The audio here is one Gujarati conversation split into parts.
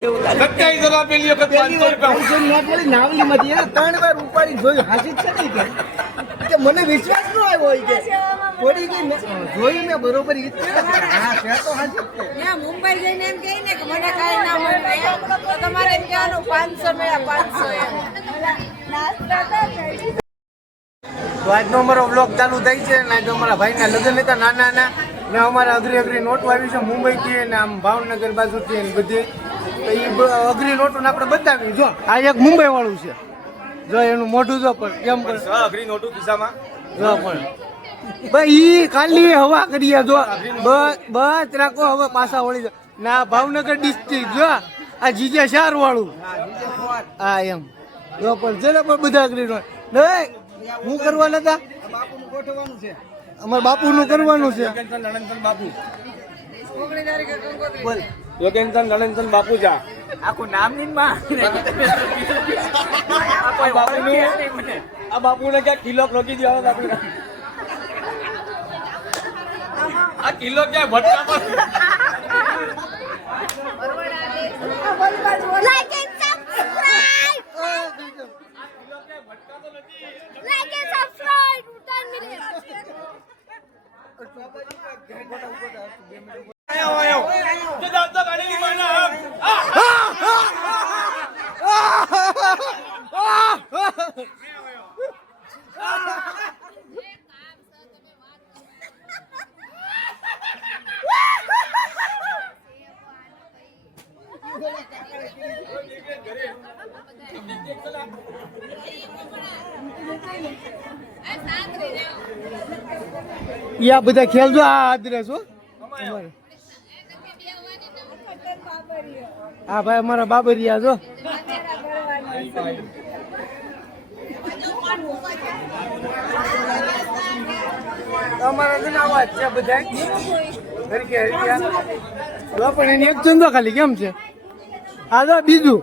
મને વિશ્વાસ ન આવ્યો કે થોડી જોઈ મેં બરોબર મુંબઈ જઈને એમ કહે ને કે મને કાંઈ ના મળે તો તમારે એમ કહેવાનું 500 મળ્યા 500 તો આજનો અમારો બ્લોગ ચાલુ થાય છે અને આજે અમારા ભાઈના લગ્ન હતા નાના ને અમારા અઘરી નોટો આવી છે મુંબઈથી ને આમ ભાવનગર બાજુથી ને બધી તો એ અઘરી નોટો આપણે બતાવી જો આ એક મુંબઈ વાળું છે જો એનું મોઢું જો પણ કેમ પણ અઘરી નોટો ખિસ્સામાં જો પણ ભાઈ ખાલી હવા કરીએ જો બસ રાખો હવે પાછા વળી જો ના ભાવનગર ડિસ્ટ્રિક્ટ જો આ જીજે 4 વાળું હા એમ જો પણ છે ને પણ બધા અઘરી નોટ નહીં હું કરવા નતા અમારે બાપુનું કરવાનું છે બાપુ બોલ યોગેન્દ્ર નરેન્દ્ર બાપુ જા આખું નામ નહીં માં આ બાપુને ક્યાં કિલો રોકી દો બાપુ આ કિલો ક્યાં ભટકા પર Like and subscribe! Like and subscribe! 10 minutes! આયો જે દાદા ગાડી માના યા બધા ખેલજો આ આદરે છો હા ભાઈ અમારા બાબરિયા જો અમારા જનાવાજ છે બધા પણ એની એક ચંદો ખાલી કેમ છે આ જો બીજું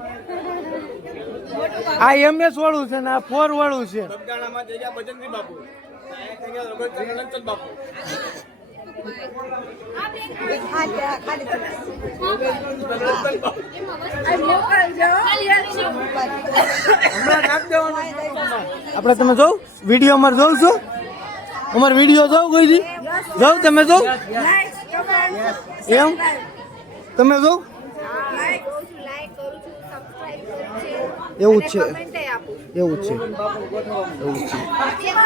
આ MS વાળું છે ને આ 4 વાળું છે બગદાણામાં જગ્યા ભજનજી બાપુ નરેન્દ્ર બાપુ આપણે તમે જોવ વિડીયો અમારે જોઉં છું અમારે વિડીયો જોવ કોઈ જોવ તમે જોવ એમ તમે જોવ એવું જ છે એવું છે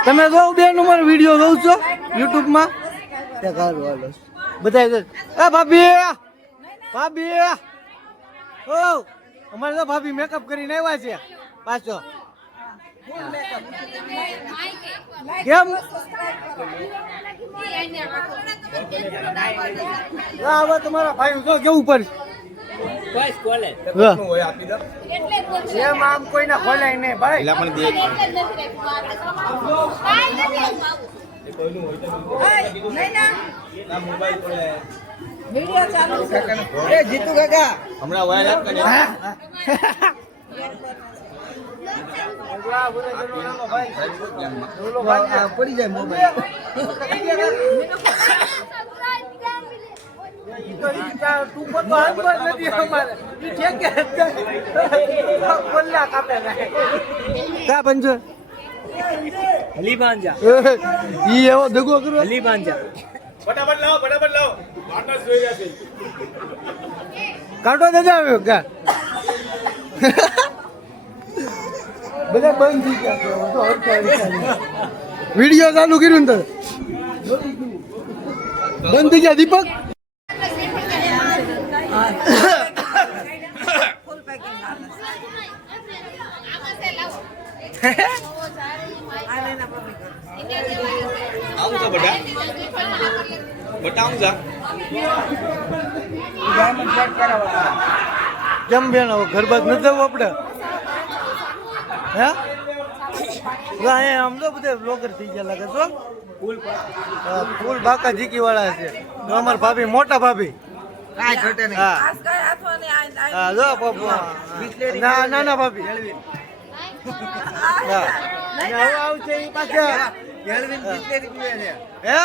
તમે જોવ બેન અમારો વિડીયો જોઉં છો યુટ્યુબમાં બધા ભાભી ઓ અમારે તો ભાભી મેકઅપ કરીને આવ્યા છે પાછો કેમ હવે તમારા ભાઈ જો કેવું પડશે એમ આમ કોઈને ખોલાય નહીં ભાઈ જીતુ કાકા હમણાં પડી જાય મોબાઈલ એવો દગો કરો ફટાફટ લાવો વાટસ જોઈ રહ્યા છે કાઢો દાદા આવ્યો કા બધા બંધ થઈ ગયા વિડીયો ચાલુ કર્યું ને બંધ થઈ ગયા દીપક આવું છે બટાવું જા કેમ બેન હવે ઘર બાદ નથી જવું આપણે હે આમ તો બધા બ્લોગર થઈ ગયા લાગે છો ફૂલ બાકા જીકી વાળા છે અમારા ભાભી મોટા ભાભી હા જો ના ભાભી આવશે એ પાછા હે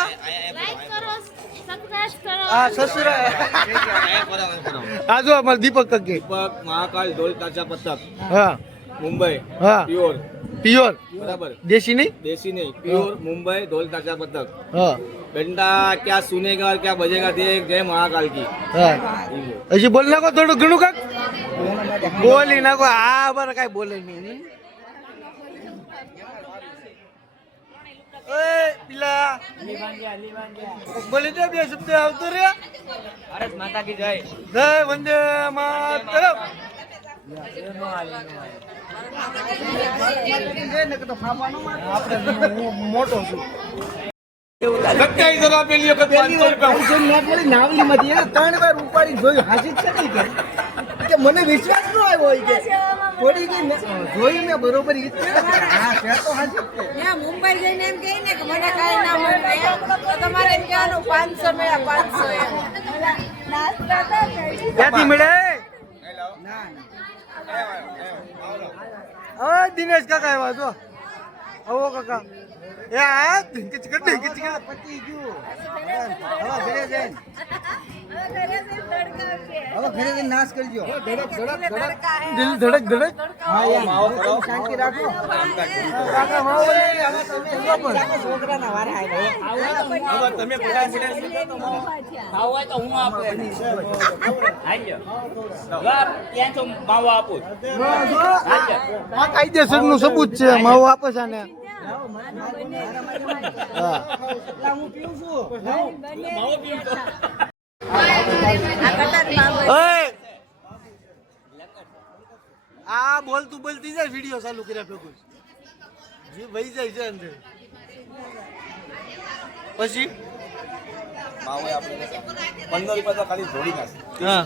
આ સસરા આ જો અમાર દીપક કકે દીપક મહાકાલ ઢોલ તાજા પતક હા મુંબઈ હા પ્યોર પ્યોર બરાબર દેશી નહીં देसी नहीं प्योर मुंबई ढोल ताजा पतक હા घंटा क्या सुनेगा और क्या बजेगा देख जय महाकाल की હા હજી બોલ નાખો થોડું ઘણું કાક બોલી નાખો આ બર કાઈ બોલે નહીં ઓય પિલા બોલી દે બે શબ્દ આવતો રે भारत माता की जय જય વંદે માતરમ આપણે મોટો છું 27,000 પેલી વખત 500 નાવલીમાંથી 3 વાર ઉપાડી જોયું હાજી છે નહીં કે મને વિશ્વાસ ન આવ્યો હોય કે થોડી ગઈ જોઈ મેં બરોબર ઈ જ છે હા છે તો હાજી ત્યાં મુંબઈ જઈને એમ કહે ને કે મને કાંઈ ના મળે તો તમારે એમ કહેવાનું 500 મળ્યા 500 એમ ક્યાંથી મળે ઓય દિનેશ કાકા આવ્યા જો આવો કાકા એ આ કિચ પતી ગયું હવે ઘરે જઈને નાશ કરજો દિલ ધડક ધડક હા યાર શાંતિ રાખો કાકા માવો છોકરાના વારા હવે તમે બધા ખાવ હોય તો હું આપું ત્યાં તો માવો આપું આ કાયદેસર નું સબૂત છે માવો આપે છે ને આ બોલતું બોલતી જાય વિડીયો ચાલુ કર્યા ભેગું જી વહી જાય છે અંદર પછી 15 રૂપિયા તો ખાલી જોડી નાખે હા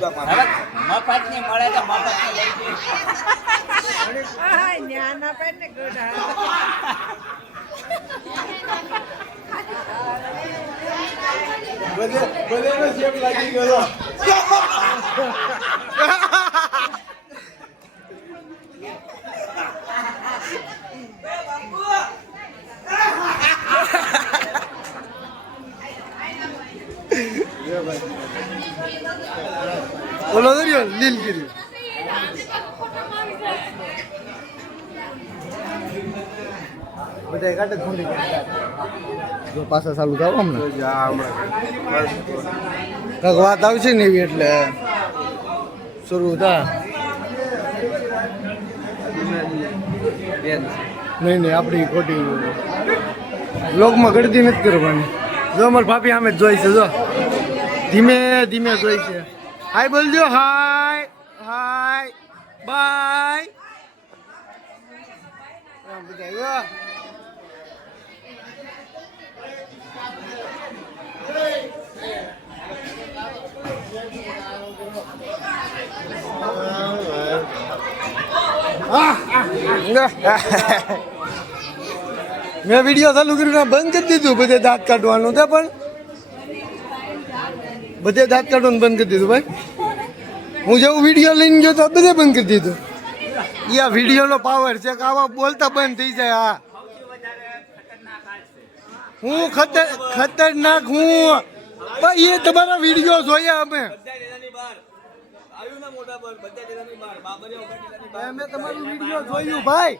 મફત ને મળે તો મફત ને લઈ હા જ્ઞાન આપે ને ગોડા બધેનો શેપ લાગી ગયો બોલો દરિયો લીલગીરી બધા કાઢે ખોલી જો પાછા ચાલુ થાવ હમણાં કાંઈક વાત આવશે ને એવી એટલે શરૂ થા નહીં નહીં આપણી ખોટી બ્લોગમાં ગળતી નથી કરવાની જો અમારી ભાભી આમે જ જોઈ છે જો ધીમે ધીમે જોઈ છે હાય બોલજો હાય હાય બાય બધા મેં વિડીયો ચાલુ કર્યું બંધ કરી દીધું બધે દાંત કાઢવાનું છે પણ બધે દાંત કાઢવાનું બંધ કરી દીધું ભાઈ હું જેવું વિડીયો લઈને ગયો તો બધે બંધ કરી દીધું એ આ વિડીયોનો પાવર છે કે આવા બોલતા બંધ થઈ જાય હા હું ખતરનાક હું એ તમારા વિડીયો જોયા અમે મેં તમારું વિડીયો જોયું ભાઈ